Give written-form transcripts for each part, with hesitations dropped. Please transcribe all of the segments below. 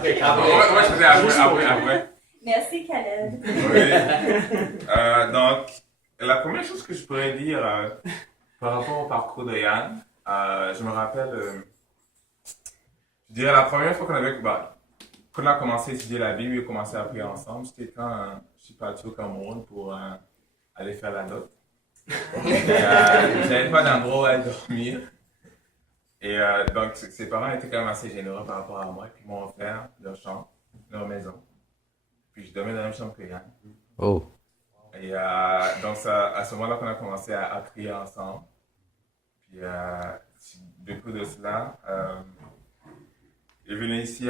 Moi, je faisais après. Merci, Khaled. Oui. Donc, la première chose que je pourrais dire par rapport au parcours de Yann, je me rappelle, je dirais la première fois qu'on a commencé à étudier la Bible et commencé à prier ensemble, c'était quand je suis parti au Cameroun pour aller faire la dot. J'avais pas d'endroit où aller dormir. Et donc, ses parents étaient quand même assez généreux par rapport à moi. Et puis, ils m'ont offert leur chambre, leur maison. Puis, je dormais dans la même chambre que Yann. Oh. Et donc, à ce moment-là qu'on a commencé à prier ensemble. Puis, depuis de cela, il est venu ici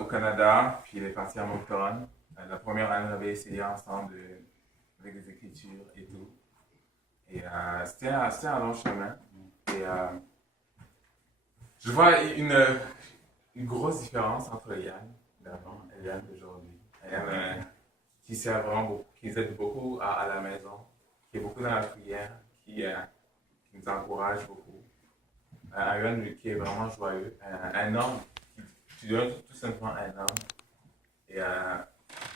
au Canada, puis il est parti à Moncton. La première année, on avait essayé ensemble avec des écritures et tout. Et c'était un long chemin. Et je vois une grosse différence entre Yann d'avant et Yann d'aujourd'hui. Yann qui sert vraiment beaucoup, qui nous aide beaucoup à la maison, qui est beaucoup dans la prière, qui nous encourage beaucoup. Un Yann qui est vraiment joyeux, un homme, tu deviens tout simplement un homme. Et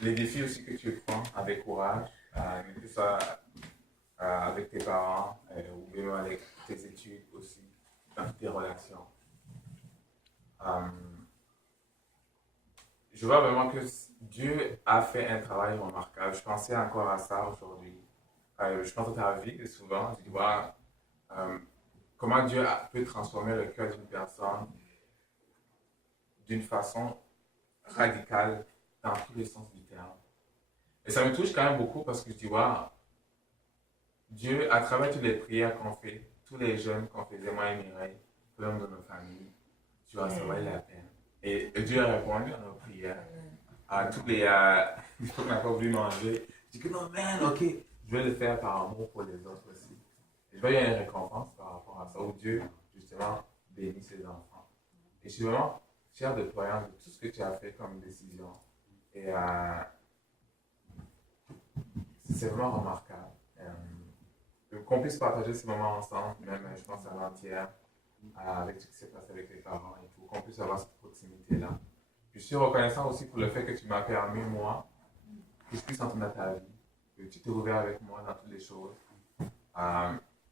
les défis aussi que tu prends avec courage, que ça avec tes parents ou même avec tes études aussi, dans tes relations. Je vois vraiment que Dieu a fait un travail remarquable. Je pensais encore à ça aujourd'hui. Je pense à ta vie et souvent, je dis, voilà, comment Dieu peut transformer le cœur d'une personne d'une façon radicale dans tous les sens du terme. Et ça me touche quand même beaucoup parce que je dis, voilà, Dieu, à travers toutes les prières qu'on fait, tous les jeûnes qu'on faisait, moi et Mireille, même de nos familles, tu as sauvé la peine. Et Dieu a répondu à nos prières. À toutes les fois qu'on n'a pas voulu manger, je dis que non, man, ok, je vais le faire par amour pour les autres aussi. Et je vois qu'il y a une récompense par rapport à ça, où Dieu, justement, bénit ses enfants. Et je suis vraiment fier de toi, Yann, de tout ce que tu as fait comme décision. Et c'est vraiment remarquable. Qu'on puisse partager ces moments ensemble, même je pense à l'entière, avec ce qui s'est passé avec les parents et tout, qu'on puisse avoir cette proximité-là. Je suis reconnaissant aussi pour le fait que tu m'as permis, moi, que je puisse entendre ta vie, que tu t'es ouvert avec moi dans toutes les choses.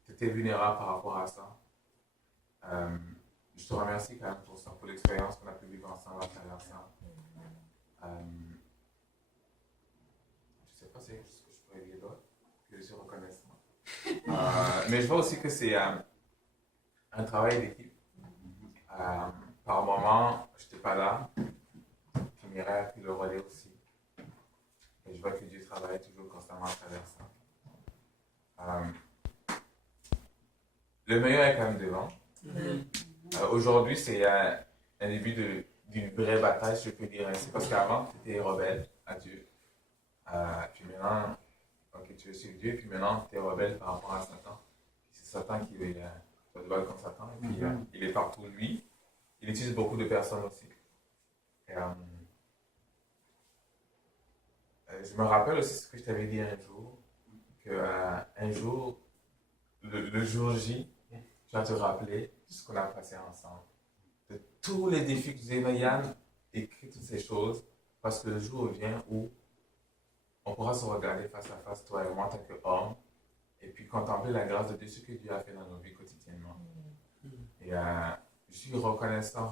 Tu étais vulnérable par rapport à ça. Je te remercie quand même pour ça, pour l'expérience qu'on a pu vivre ensemble à travers ça. Je ne sais pas si c'est quelque chose que je pourrais dire d'autre, que je suis reconnaissant. Mais je vois aussi que c'est un travail d'équipe. Par moment, je n'étais pas là. Puis Mireille a pris le relais aussi. Et je vois que Dieu travaille toujours constamment à travers ça. Le meilleur est quand même devant. Aujourd'hui, c'est un début d'une vraie bataille, si je peux dire ainsi. Parce qu'avant, tu étais rebelle à Dieu. Puis maintenant, ok, tu es sur Dieu, puis maintenant, tu es rebelle par rapport à Satan. C'est Satan qui veut te battre contre Satan. Et puis, il est partout, lui. Il utilise beaucoup de personnes aussi. Et, je me rappelle aussi ce que je t'avais dit un jour, qu'un jour, le jour J, tu vas te rappeler de ce qu'on a passé ensemble. De tous les défis que tu disais, mais Yann, écris toutes ces choses, parce que le jour vient où on pourra se regarder face à face, toi et moi, en tant qu'homme, et puis contempler la grâce de Dieu, ce que Dieu a fait dans nos vies quotidiennement. Et je suis reconnaissant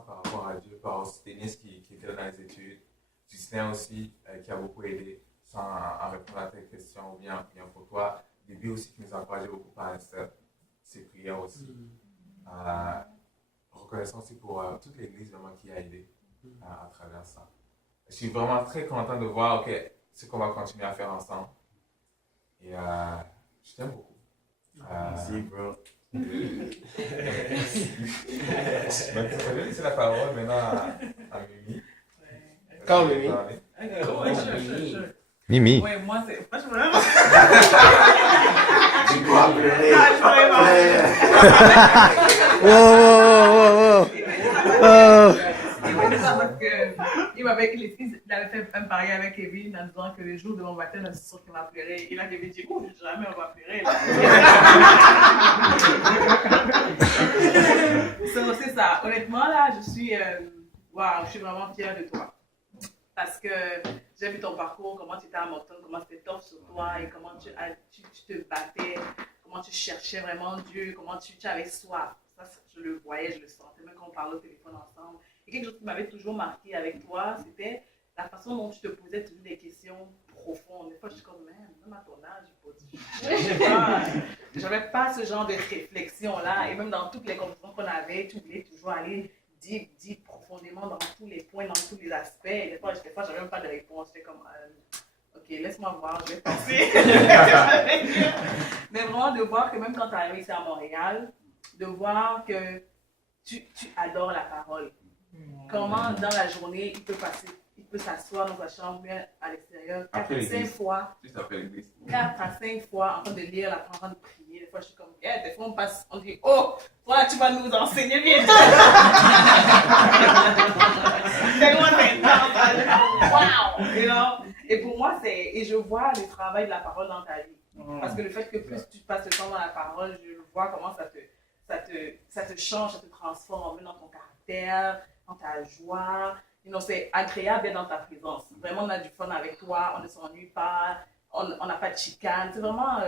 par rapport à Dieu, par aussi Denis qui était dans les études, Justin aussi, qui a beaucoup aidé à répondre à tes questions, ou bien pour toi, Bibi aussi qui nous a encouragé beaucoup par ses prières aussi. Reconnaissant aussi pour toute l'église vraiment qui a aidé à travers ça. Je suis vraiment très content de voir, ok, ce qu'on va continuer à faire ensemble. Et je t'aime beaucoup. Merci, bro. Je vais laisser la parole maintenant à Mimi. Quand Mimi? Ouais, sure. Mimi. Ouais, moi, c'est. Moi, je vraiment. Tu dois pleurer. Il avait fait un pari avec Kevin en disant que le jour de mon baptême, c'est sûr qu'il va pleurer. Et là, Kevin dit, oh, jamais on va pleurer. C'est ça. Honnêtement, là, je suis waouh, je suis vraiment fière de toi. Parce que j'ai vu ton parcours, comment tu étais à Moncton, comment c'était tough sur toi et comment tu te battais, comment tu cherchais vraiment Dieu, comment tu avais soif. Ça, je le voyais, je le sentais, même quand on parlait au téléphone ensemble. Et quelque chose qui m'avait toujours marqué avec toi, c'était la façon dont tu te posais toujours des questions profondes. Des fois, je suis comme, même à ton âge, j'avais pas ce genre de réflexion-là. Et même dans toutes les conversations qu'on avait, tu voulais toujours aller deep, profondément dans tous les points, dans tous les aspects. Et des fois, j'avais même pas de réponse. J'étais comme, ok, laisse-moi voir, je vais penser. Mais vraiment de voir que même quand tu es arrivé ici à Montréal, de voir que tu adores la parole. Comment dans la journée, il peut s'asseoir dans sa chambre, bien à l'extérieur, 4 à 5 fois. Juste après l'église. 4 à 5 fois en train de lire, en train de prier. Des fois, je suis comme, des fois, on dit, oh, toi, tu vas nous enseigner bientôt. Tellement intense. Wow! You know? Et pour moi, et je vois le travail de la parole dans ta vie. Parce que le fait que plus tu passes le temps dans la parole, je vois comment ça te change, ça te transforme dans ton caractère, dans ta joie. C'est agréable d'être dans ta présence. Vraiment, on a du fun avec toi, on ne s'ennuie pas, on n'a pas de chicane. C'est vraiment,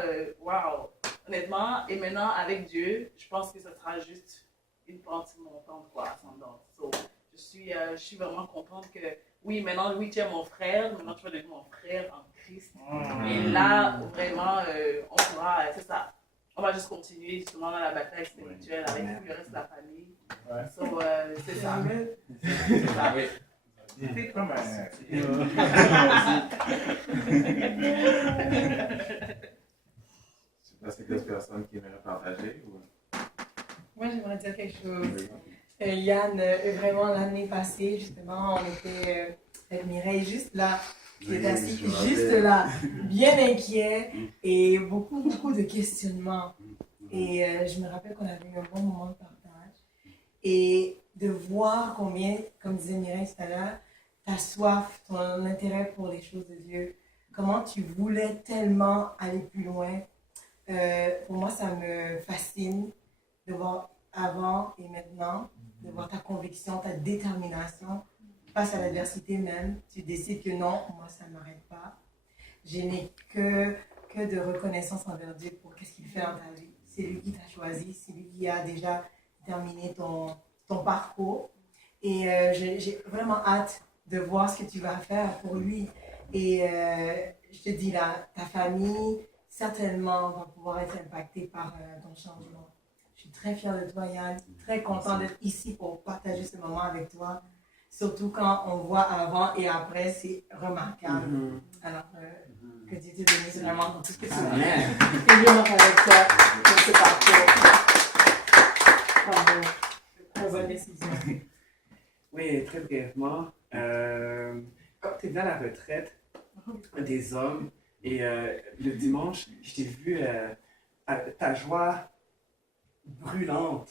wow, honnêtement. Et maintenant, avec Dieu, je pense que ce sera juste une pente montante, quoi, ascendante. So, je suis vraiment contente que, oui, maintenant, oui, tu es mon frère, maintenant tu vas devenir mon frère en Christ. Et là, vraiment, on pourra, c'est ça. On va juste continuer justement dans la bataille spirituelle avec tout le reste de la famille. So, c'est ça. C'est ça. C'est pas mal. Je sais pas si d'autres personnes qui aimeraient partager ou... Moi, j'aimerais dire quelque chose. Yann, vraiment, l'année passée, justement, on était avec Mireille juste là. Il était assis juste là, bien inquiet et beaucoup de questionnements. Et je me rappelle qu'on avait eu un bon moment de partage. Et de voir combien, comme disait Mireille tout à l'heure, ta soif, ton intérêt pour les choses de Dieu, comment tu voulais tellement aller plus loin. Pour moi, ça me fascine de voir avant et maintenant, de voir ta conviction, ta détermination face à l'adversité même. Tu décides que non, moi, ça ne m'arrête pas. Je n'ai que de reconnaissance envers Dieu pour qu'est-ce qu'il fait dans ta vie. C'est lui qui t'a choisi, c'est lui qui a déjà terminé ton parcours. Et j'ai vraiment hâte de voir ce que tu vas faire pour lui. Et je te dis là, ta famille, certainement, va pouvoir être impactée par ton changement. Je suis très fière de toi, Yann. Très contente d'être ici pour partager ce moment avec toi. Surtout quand on voit avant et après, c'est remarquable. Alors, que Dieu te bénisse vraiment pour tout ce que tu vas faire. Et Dieu va avec toi pour ce parcours. Bravo. Très bonne décision. Oui, très brièvement. Quand tu es dans la retraite des hommes et le dimanche, je t'ai vu ta joie brûlante.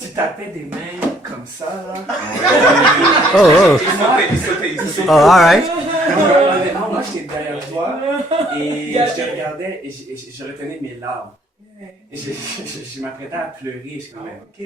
Tu tapais des mains comme ça, là. Oh, Il sautait. oh, alright. Moi, j'étais derrière toi et je te regardais et je retenais mes larmes. Et je m'apprêtais à pleurer. Je suis comme, OK.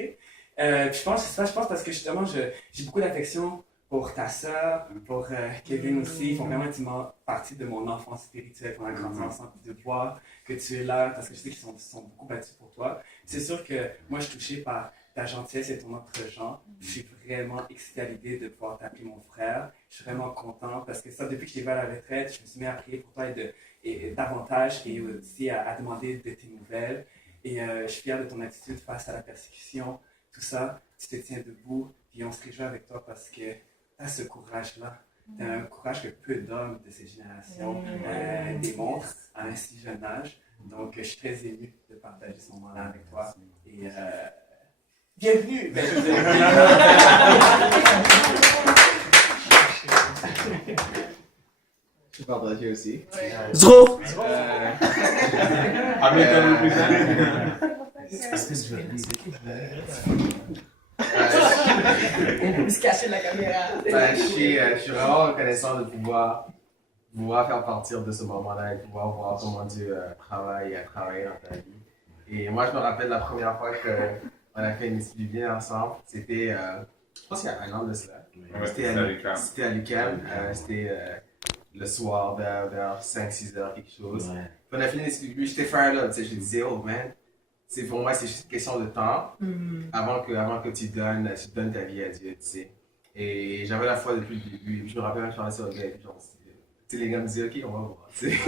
Je pense parce que justement, j'ai beaucoup d'affection pour ta sœur, pour Kevin aussi. Ils font vraiment intimement partie de mon enfance spirituelle qu'on a grandi ensemble. De voir que tu es là, parce que je sais qu'ils sont beaucoup battus pour toi. C'est sûr que moi, je suis touché par ta gentillesse et ton entre-gens. Je suis vraiment excité à l'idée de pouvoir t'appeler mon frère. Je suis vraiment content parce que ça, depuis que je t'ai vu à la retraite, je me suis mis à prier pour toi et davantage et aussi à demander de tes nouvelles. Et je suis fier de ton attitude face à la persécution. Tout ça, tu te tiens debout, puis on se réjouit avec toi parce que tu as ce courage-là. Tu as un courage que peu d'hommes de ces générations démontrent à un si jeune âge. Donc, je suis très ému de partager ce moment-là avec toi. Et bienvenue! Je vais partager aussi. Zro! Hamilton le plus On peut se cacher la caméra. Je suis vraiment reconnaissant de pouvoir faire partir de ce moment-là et pouvoir voir comment Dieu travaille et a travaillé dans ta vie. Et moi, je me rappelle la première fois qu'on a fait une étude du bien ensemble. C'était pense qu'il y a un an de cela. Ouais, C'était c'était à l'UQAM. C'était à l'UQAM. C'était le soir vers 5-6 heures, quelque chose. Ouais. Puis on a fini de discuter. J'étais fired up, tu sais. Je lui disais, oh man, pour moi, c'est juste une question de temps avant que tu donnes ta vie à Dieu, tu sais. Et j'avais la foi depuis le début. Je me rappelle, je parlais sur le gars, genre, tu sais, les gars me disaient, ok, on va voir, tu sais.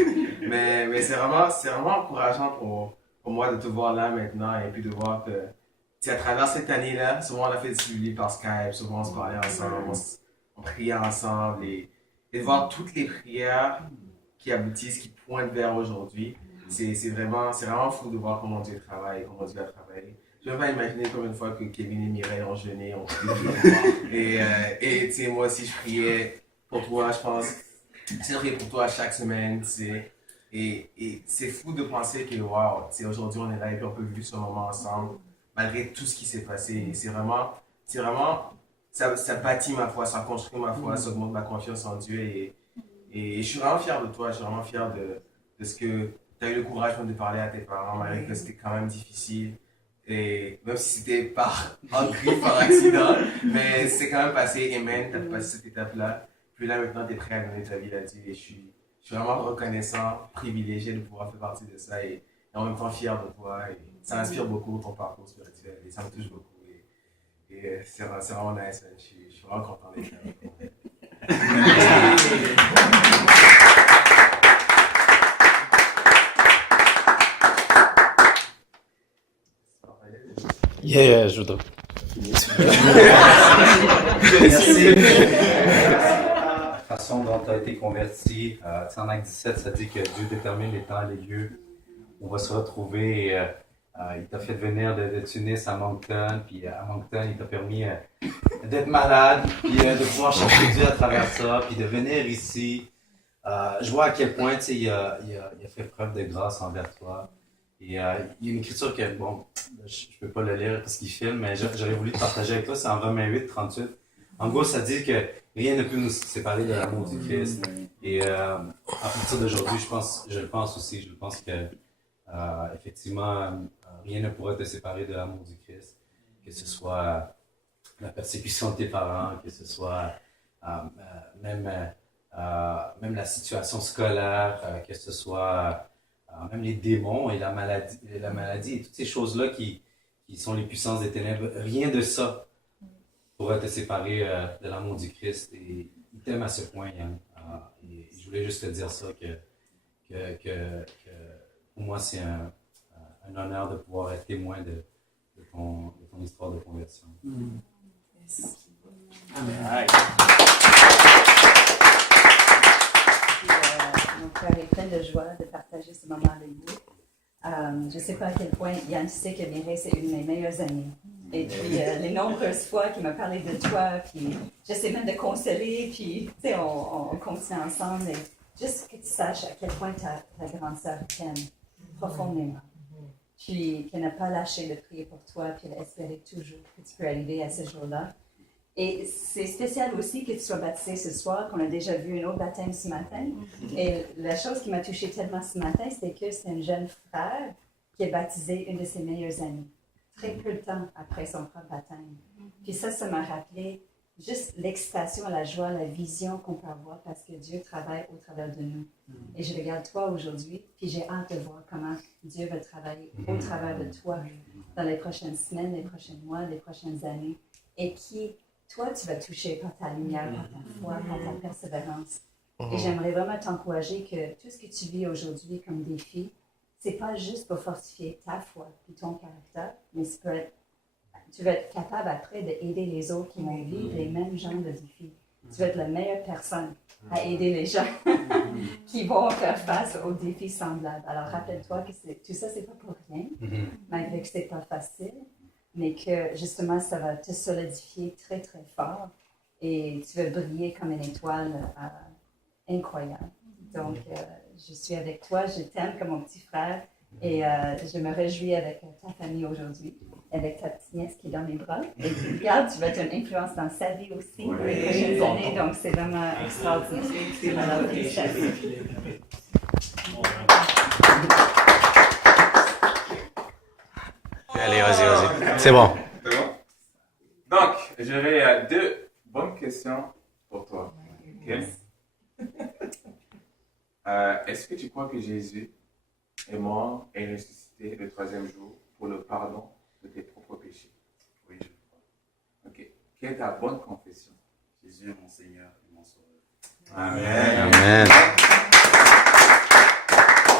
mais c'est vraiment encourageant pour moi de te voir là maintenant et puis de voir que, tu sais, à travers cette année-là, souvent on a fait des suivis par Skype, souvent on se parlait ensemble, on priait ensemble et de voir toutes les prières qui aboutissent, qui pointent vers aujourd'hui, c'est vraiment fou de voir comment Dieu travaille, comment Dieu a travaillé. Je ne peux pas imaginer combien de fois que Kevin et Mireille ont jeûné, ont prié. Et tu sais, moi aussi je priais pour toi, je pense. Je priais pour toi chaque semaine, tu sais. Et c'est fou de penser que, wow, tu sais, aujourd'hui on est là et puis on peut vivre ce moment ensemble, malgré tout ce qui s'est passé. Et c'est vraiment, ça bâtit ma foi, ça construit ma foi, ça augmente ma confiance en Dieu. Et je suis vraiment fier de toi, je suis vraiment fier de ce que tu as eu le courage de parler à tes parents, malgré que c'était quand même difficile. Et même si c'était par accident, mais c'est quand même passé, amen, tu as passé cette étape-là. Puis là, maintenant, tu es prêt à donner ta vie à Dieu. Et je suis vraiment reconnaissant, privilégié de pouvoir faire partie de ça et en même temps fier de toi. Et ça inspire beaucoup ton parcours spirituel et ça me touche beaucoup. Et c'est vraiment nice, man. Je suis vraiment content d'être là. Yeah, je voudrais. Merci. La façon dont tu as été converti, en Acte 17, ça dit que Dieu détermine les temps et les lieux où on va se retrouver. Et, il t'a fait venir de Tunis à Moncton, puis à Moncton, il t'a permis d'être malade, puis de pouvoir chercher Dieu à travers ça, puis de venir ici. Je vois à quel point il a fait preuve de grâce envers toi. Et il y a une écriture que, bon, je ne peux pas le lire parce qu'il filme, mais j'aurais voulu te partager avec toi, c'est en Romains 8, 38. En gros, ça dit que rien ne peut nous séparer de l'amour du Christ. Et à partir d'aujourd'hui, je pense que, effectivement, rien ne pourra te séparer de l'amour du Christ. Que ce soit la persécution de tes parents, que ce soit même la situation scolaire, que ce soit même les démons et la maladie et toutes ces choses-là qui sont les puissances des ténèbres. Rien de ça pourra te séparer de l'amour du Christ. Et il t'aime à ce point, Yann. Et je voulais juste te dire ça, que pour moi, c'est un honneur de pouvoir être témoin de ton histoire de conversion. Mon cœur est plein de joie de partager ce moment avec vous. Je ne sais pas à quel point Yann sait que Mireille, c'est une de mes meilleures amies. Et puis, les nombreuses fois qu'il m'a parlé de toi, puis j'essaie même de consoler, puis, tu sais, on continue ensemble. Et juste que tu saches à quel point ta grande sœur t'aime profondément. Puis, qu'elle n'a pas lâché de prier pour toi, puis elle a espéré toujours que tu peux arriver à ce jour-là. Et c'est spécial aussi que tu sois baptisé ce soir, qu'on a déjà vu un autre baptême ce matin. Et la chose qui m'a touchée tellement ce matin, c'est que c'est un jeune frère qui est baptisé une de ses meilleures amies, très peu de temps après son propre baptême. Puis ça m'a rappelé juste l'excitation, la joie, la vision qu'on peut avoir parce que Dieu travaille au travers de nous. Et je regarde toi aujourd'hui, puis j'ai hâte de voir comment Dieu va travailler au travers de toi dans les prochaines semaines, les prochains mois, les prochaines années. Et qui, toi, tu vas toucher par ta lumière, par ta foi, par ta persévérance. Et j'aimerais vraiment t'encourager que tout ce que tu vis aujourd'hui comme défi, c'est pas juste pour fortifier ta foi et ton caractère, mais tu vas être capable après d'aider les autres qui vont vivre les mêmes genres de défis. Tu vas être la meilleure personne à aider les gens qui vont faire face aux défis semblables. Alors rappelle-toi que tout ça, c'est pas pour rien, malgré que c'est pas facile, mais que justement, ça va te solidifier très, très fort et tu vas briller comme une étoile incroyable. Donc, je suis avec toi, je t'aime comme mon petit frère et je me réjouis avec ta famille aujourd'hui, avec ta petite nièce qui est dans mes bras. Et puis, regarde, tu vas être une influence dans sa vie aussi pour les prochaines années, donc c'est vraiment extraordinaire. Alors, félicitations. Allez, vas-y. C'est bon. C'est bon? Donc, j'aurai deux question pour toi. Ok? Est-ce que tu crois que Jésus est mort et ressuscité le troisième jour pour le pardon de tes propres péchés? Oui, je crois. Ok. Quelle est ta bonne confession? Jésus est mon Seigneur et mon Sauveur. Amen. Amen.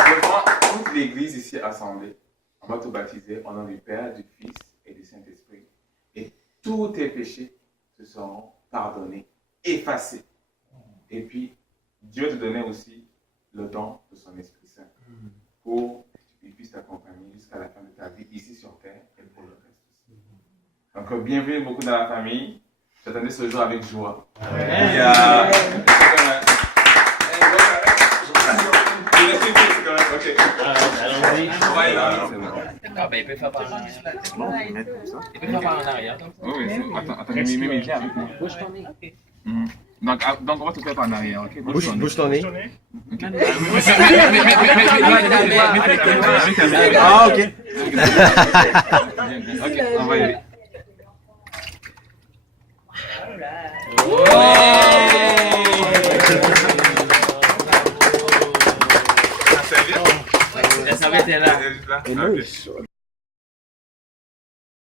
Devant toute l'église ici assemblée, on va te baptiser au nom du Père, du Fils et du Saint-Esprit. Et tous tes péchés te seront pardonnés, effacés. Et puis, Dieu te donnait aussi le don de son Esprit Saint pour qu'il puisse t'accompagner jusqu'à la fin de ta vie ici sur terre et pour le reste aussi. Donc, bienvenue beaucoup dans la famille. J'attendais ce jour avec joie. Ah ben il peut faire par en arrière. Il peut faire par en arrière. Oui, attends, mais viens avec moi. Bouge ton nez. Donc, on va te faire par en arrière, ok? Bouge ton nez. Ah, ok. Ok, on va y aller. La serviette est là. Elle est là. Ok.